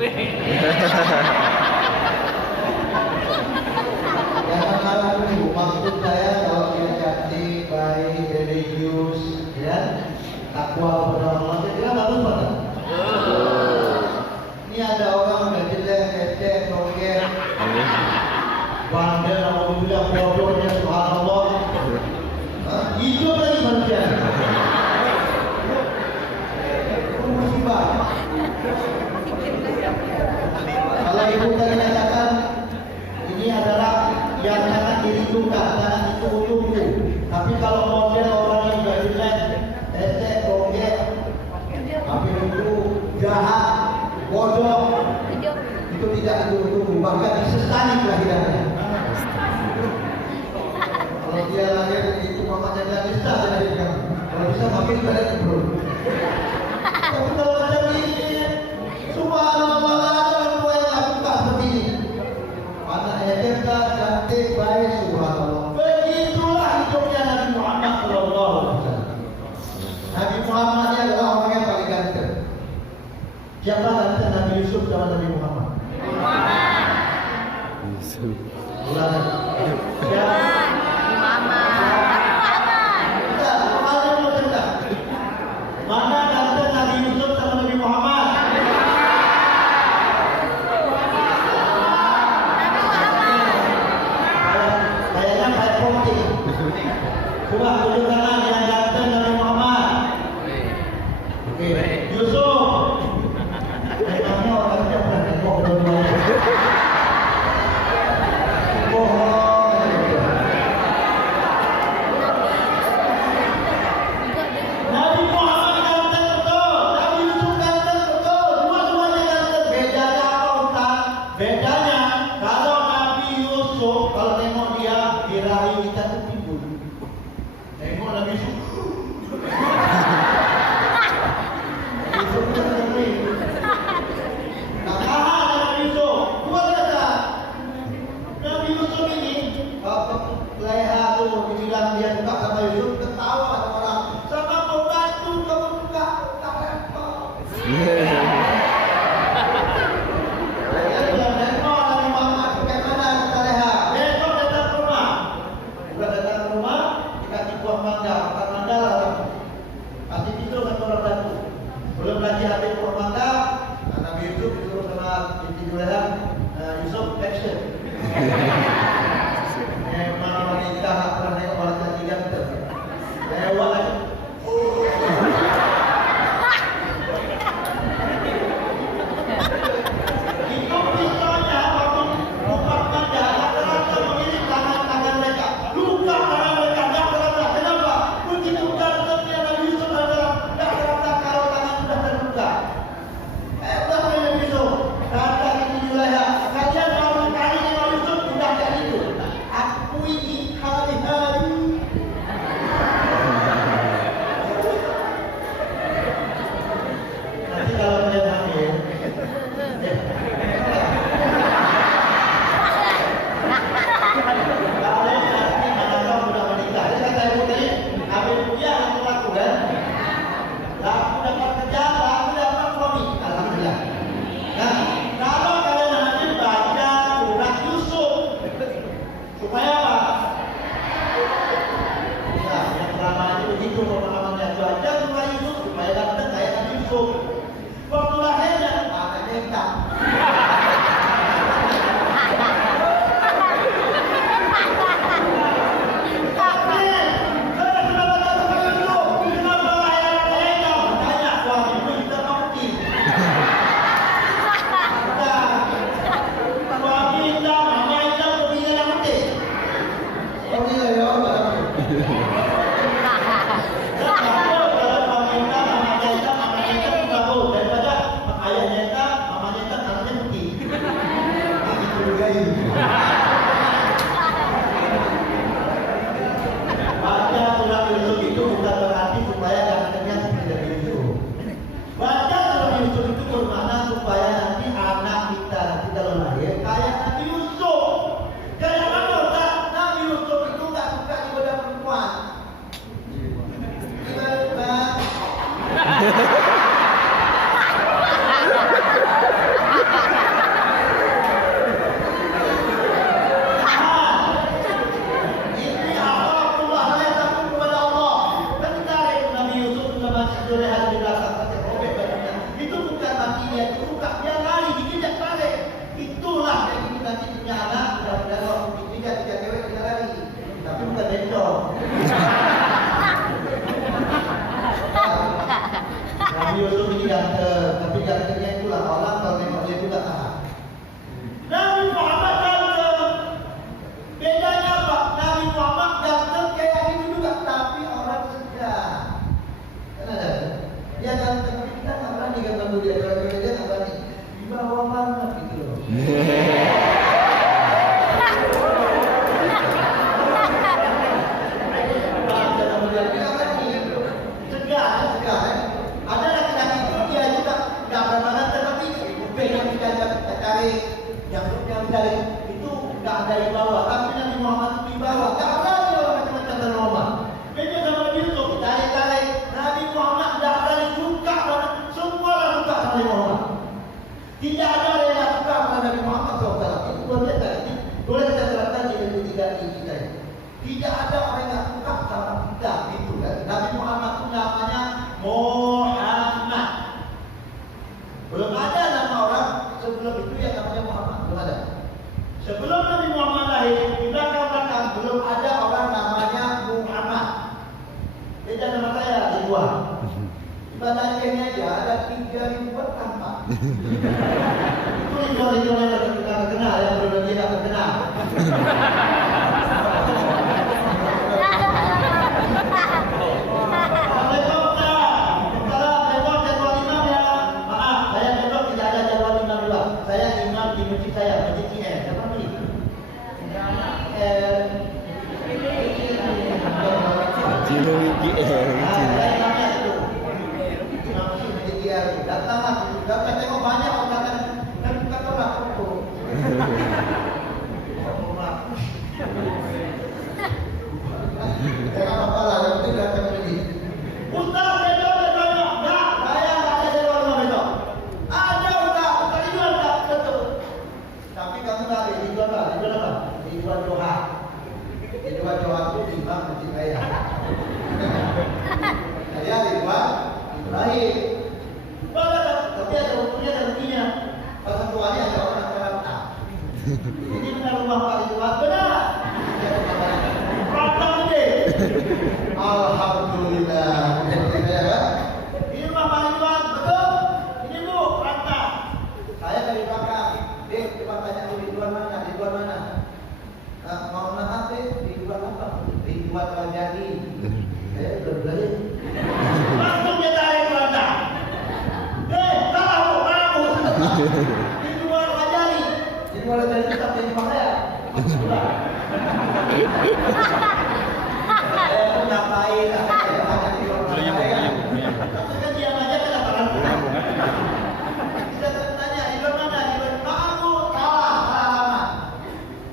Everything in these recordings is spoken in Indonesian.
Jangan salah dulu, maksud saya kalau dia cantik, baik, religius, ya, takwa kepada Allah, saya kira bagus banget. Ini ada orang udah jelek, leceh, toget, bandel, alhamdulillah, bodohnya, subhanallah. Hidup lagi manusia. Musibah. Kalau ibu tadi katakan ini adalah yang sangat dirindukan, sangat ditunggu-tunggu. Tapi kalau model orang yang sudah jelek, leceh, toget, tapi itu jahat, bodoh, itu tidak ditunggu-tunggu, bahkan disesali kelahirannya. Kalau dia lahir itu mamanya tidak bisa dilahirkan. Kalau bisa makin pada bro. Tapi kalau macam ini, subhanallah, orang tua yang lakukan seperti ini. Anak hebat, cantik, baik, subhanallah. Begitulah hidupnya Nabi Muhammad sallallahu alaihi wasallam. Nabi Muhammad ini adalah orang yang paling ganteng. Siapa ganteng Nabi Yusuf sama Nabi Muhammad? Yusuf. Ulang. Siapa? Mana ganteng Nabi Yusuf sama Nabi Muhammad? Kayaknya kayak putih. Coba tunjuk kanan yang ganteng Nabi Muhammad. Oke, Yusuf. Kayaknya orangnya pernah tengok dua-duanya. Nabi Muhammad ganteng betul, Nabi Yusuf ganteng betul, dua-duanya ganteng. Bedanya apa Ustaz? Bedanya kalau Nabi Yusuf, kalau tengok dia birahi kita tuh timbul. Tengok Nabi Yusuf. Yusuf itu sendiri. Nah, Nabi Yusuf, dua kata. Nabi Yusuf ini, leha tuh dibilang dia suka sama Yusuf, ketawa sama orang. Sama pembantu kamu buka laptop. Jangan tengok Nabi Muhammad bagaimana kita leha. Besok datang ke rumah. Sudah datang ke rumah, dikasih buah mangga, makan mangga lah. Kasih tidur satu orang satu. Belum lagi habis buah mangga, Nabi Yusuf disuruh sama Binti Juleha, Yusuf action. Memang wanita tak pernah tengok laki-laki ganteng. Lewat lagi. Itu pisaunya waktu bukan manja, rata-rata memilih tangan-tangan mereka. Luka tangan mereka, tak terasa. Kenapa? Begitu gantengnya Nabi Yusuf adalah tak terasa kalau tangan sudah terluka. Hebat Nabi Yusuf. Kata Binti Juleha, kalian mau mencari Nabi Yusuf sudah kayak gitu. Aku ini hari-hari. Nanti kalau kalian hamil, kalian nanti menganggap sudah menikah. Jadi kata ibu tadi, hamil kuliah laku-laku kan? Laku dapat kerja, laku dapat suami. Alhamdulillah. Nah, kalau kalian nanti baca surat Yusuf, supaya apa? Nah, yang selama ini begitu pemahamannya baca surah Yusuf supaya dapat kayak Nabi Yusuf. Waktu lahirnya, anaknya hitam. Tapi, saya sudah baca surah Yusuf. Kenapa lahir anaknya hitam? Tanya suamimu hitam apa putih? Suami hitam, mama hitam, kopinya yang putih. Oh iya, ya Allah. Baca surah Yusuf itu bukan berarti supaya gantengnya seperti Nabi Yusuf. Baca surah Yusuf itu bermakna supaya nanti anak kita nanti kalau lahir kayak Nabi Yusuf. Kayak apa Ustaz? Nabi Yusuf itu nggak suka ibadah perempuan. Ibadah. buka, dia lari, dikejar tarik. Itulah yang kita nanti punya anak, mudah-mudahan waktu dikejar tiga cewek kita lari, tapi bukan bencong. Nabi Yusuf ini ganteng, tapi gantengnya itulah orang kalau tengok dia juga tahan. Nabi Muhammad ganteng, bedanya apa? Nabi Muhammad ganteng kayak itu juga, tapi orang segan. Kan ada? Dia ganteng, tapi kita nggak berani kan bantu dia, kalau dia nggak berani. Di bawah mana gitu loh. Ada laki-laki itu dia juga nggak berani, tetapi yang kita cari, yang cari itu nggak ada di bawah, tapi Nabi Muhammad di bawah. Nggak berani orang macam-macam terlalu. Beda sama Yusuf, tarik-tarik. Nabi Muhammad nggak berani, suka banget, semua orang suka sama Nabi Muhammad. Tidak ada yang suka sama Nabi Muhammad SAW. Itu boleh tak? Boleh kita terapkan di dalam tiga ini kita. Tidak ada orang yang suka sama kita, itu kan? Nabi Muhammad itu namanya Muhammad. Belum ada nama orang sebelum itu yang namanya Muhammad, belum ada. Sebelum Nabi Muhammad lahir, di belakang-belakang belum ada orang namanya Muhammad. Beda nama saya, Ridwan. Pada akhirnya aja ada 3.000 tanpa. Itu Ridwan yang terkenal, yang belum tidak terkenal. Datang tengok banyak orang dan bukan orang foto. Apa lah yang tidak akan begini. Ustaz, besok banyak. Nah, saya nggak ada jadwal rumah besok. Ada Ustaz, bukan dijual tak betul. Tapi kamu tak ada dijual tak? Dijual apa? Dijual doa. Dijual doa itu imam masjid saya. Saya dijual Ibrahim. Tapi ada waktunya dan ruginya. Pasal tuanya ada orang kerana. Ini benar rumah Pak Ridwan, benar. Rata ini. Alhamdulillah. Ini rumah Pak Ridwan, betul. Ini bu, rata. Saya dari belakang. Dek, coba tanya Ridwan mana? Ridwan mana? Mau nak Ridwan apa? Ridwan Rajani. Saya sudah belajar. Langsung dia tarik rata. Ridwan Rajani. Ridwan Rajani itu tak jadi saya. Saya pun ngapain? Kan dia aja kenapa kan? Kita tanya Ridwan mana? Ridwan aku salah.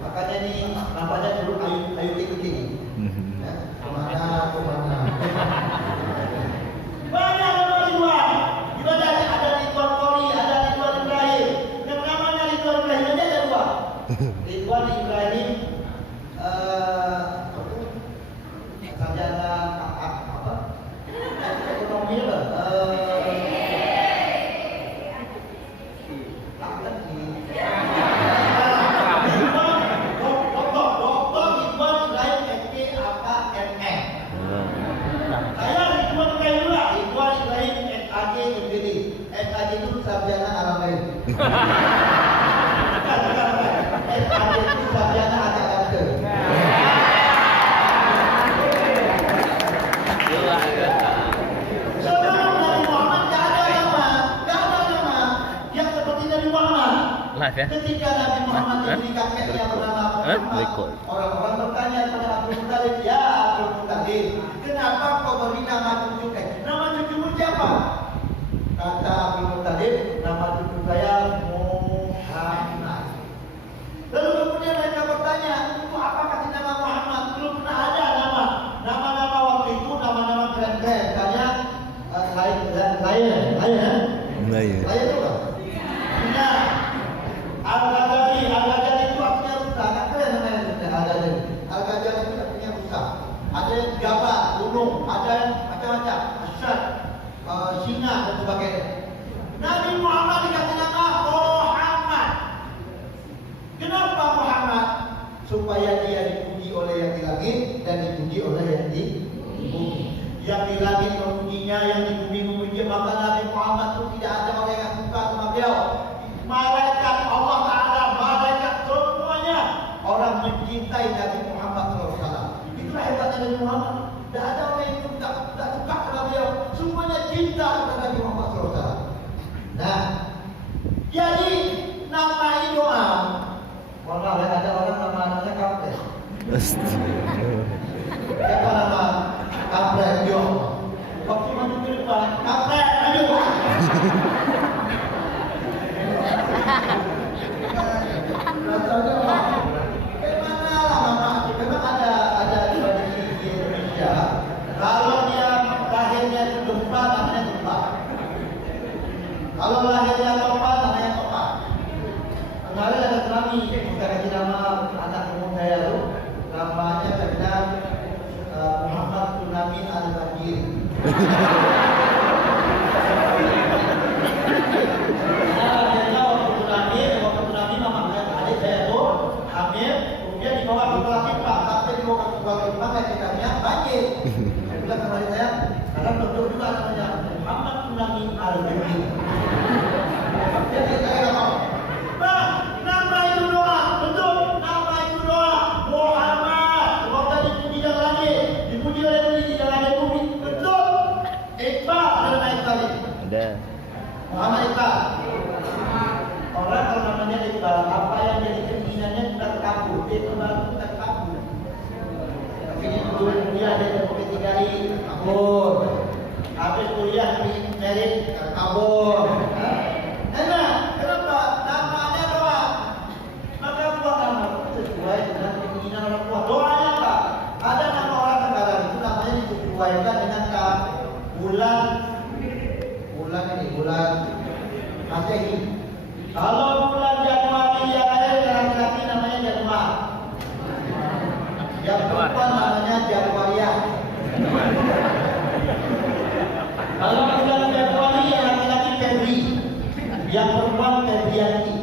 Makanya ini nampaknya dulu ayu tinggi. Kemana? Banyak nama Ridwan. Ada Ridwan Kori, ada Ridwan Ibrahim. Yang namanya Ridwan Ibrahim aja ada dua. Ridwan Ibrahim sarjana apa? Ekonomi apa? Doktor Ridwan Ibrahim SK apa MM. Saya Ridwan Ibrahim juga. Ridwan Ibrahim SAG MBD. SAG itu sarjana alam lain. SAG itu sarjana agak kanker. Sebelum Nabi Muhammad tidak ada nama yang seperti Nabi Muhammad. Ketika Nabi Muhammad diberi kakek yang bernama Muhammad, orang-orang bertanya kepada Abdul Muttalib, ya Abdul Muttalib, kenapa kau beri nama cucu? Nama cucumu siapa? Kata Abdul Muttalib, nama cucu saya Muhammad. Lalu kemudian mereka bertanya, itu apa kasih nama Muhammad? Belum pernah ada nama-nama waktu itu, nama-nama keren-keren. Misalnya Lion itu apa? Punya Al-Ghazali itu artinya rusa. Kan keren namanya Al-Ghazali. Al-Ghazali itu artinya rusa. Ada yang Jabal, gunung, ada yang macam-macam, Asyad, Sina dan sebagainya. Nabi Muhammad dikasih nama malaikat Allah Ta'ala, malaikat semuanya orang mencintai Nabi Muhammad SAW. Itulah hebatnya Nabi Muhammad. Tidak ada orang yang tidak suka kepada beliau. Semuanya cinta kepada Nabi Muhammad SAW. Nah, jadi nama doa. Walau ada orang nama anaknya Kapten. Siapa nama Kapten? Yo. Waktu masuk ke depan, Kapten, ayo. Rasanya bagaimana lah mama? Memang ada tradisi di Indonesia. Kalau dia lahirnya di gempa, namanya gempa. Kalau lahirnya topa, namanya topa. Kemarin ada tsunami, kita kasih nama anak umum saya itu, namanya saya Muhammad Tsunami Al-Banjir. Banjir. Saya bilang sama saya, karena betul juga namanya Muhammad Tsunami Al-Banjir. Jadi saya ngomong, Bang, nama itu doa, betul, nama itu doa, Muhammad. Semoga dipuji dan langit, dipuji oleh bumi, tidak ada bumi, betul. Iqbal ada naik kali. Ada. Muhammad Iqbal. Orang kalau namanya Iqbal, apa yang jadi keinginannya kita terkabul, dia kembali kita terkabul. Kuliah dia P3I kabur, habis kuliah di merit kabur. Enak, kenapa? Namanya doa. Maka buat nama sesuai dengan keinginan orang tua. Doanya apa? Ada nama orang sekarang itu namanya disesuaikan dengan bulan Masehi. Kalau bulan Januari dia lahir laki-laki namanya Januar. Yang perempuan namanya Januaria. Kalau bulan Januari yang laki-laki Febri, yang perempuan Febrianti.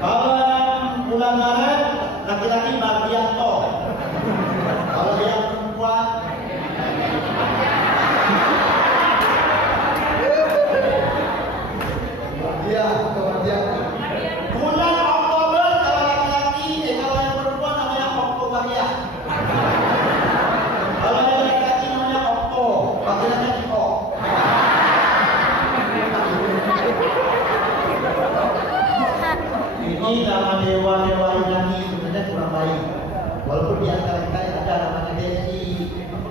Kalau yang bulan Maret laki-laki Mardianto. Kalau yang perempuan Mardianti. Bulan Oktober kalau laki-laki, kalau yang perempuan namanya Oktoberia. Kalau yang laki-laki namanya Okto, laki-laki Ciko. Ini nama dewa-dewa Yunani sebenarnya kurang baik. Walaupun di antara kita ada namanya Desi,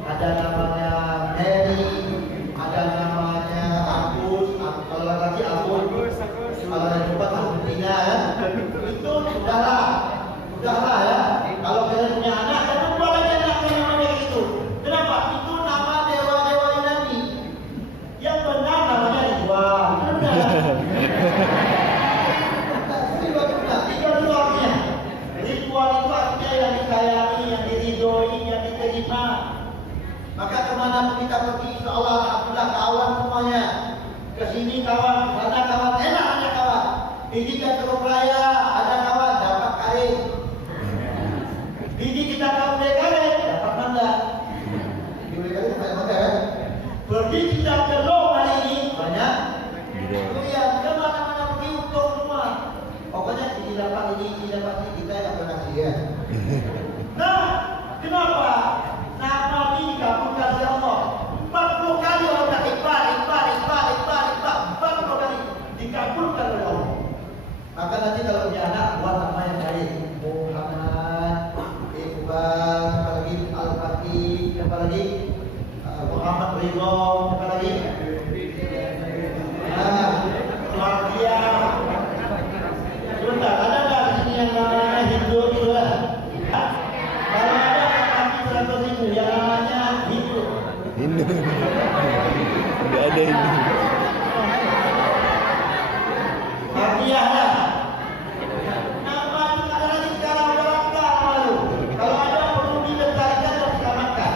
ada namanya Mary, ada namanya Agus, kalau laki Agus, kalau yang perempuan Agustina ya. Itu sudahlah ya. Kalau kalian punya anak, jangan buat lagi anak yang namanya itu. Kenapa? Itu nama dewa-dewa Yunani. Yang benar namanya Ridwan. Ridwan itu artinya yang disayangi, yang diridhoi, yang diterima. Maka kemana kita pergi, insya Allah alhamdulillah kawan semuanya. Kesini kawan, sana kawan, enak ada kawan. Ini ke Teluk Raya, ada kawan, dapat kain. Ini kita ke Karet, dapat mandat. Di Karet banyak mandat ya. Pergi kita ke Loh hari ini, banyak. Kemudian ke mana-mana pergi untuk semua. Pokoknya ini dapat ini dapat ini, kita yang bernasih ya. Nah, kenapa? Nama ini dikabulkan oleh Allah. 40 kali orang tak ikhbar, 40 kali dikabulkan oleh Allah. Maka nanti kalau punya anak buat nama yang baik. Muhammad, Iqbal, apa lagi? Al-Fatih, apa lagi? Muhammad Ridho, apa lagi? Mardia. Sebentar, ada nggak di sini yang namanya Hindu gitu lah? Kalau ada kaki 100.000 yang namanya Hindu. Nggak ada ini. Mardia ada. Nama itu ada lagi sekarang orang malu. Kalau ada perlu dilestarikan dan diselamatkan.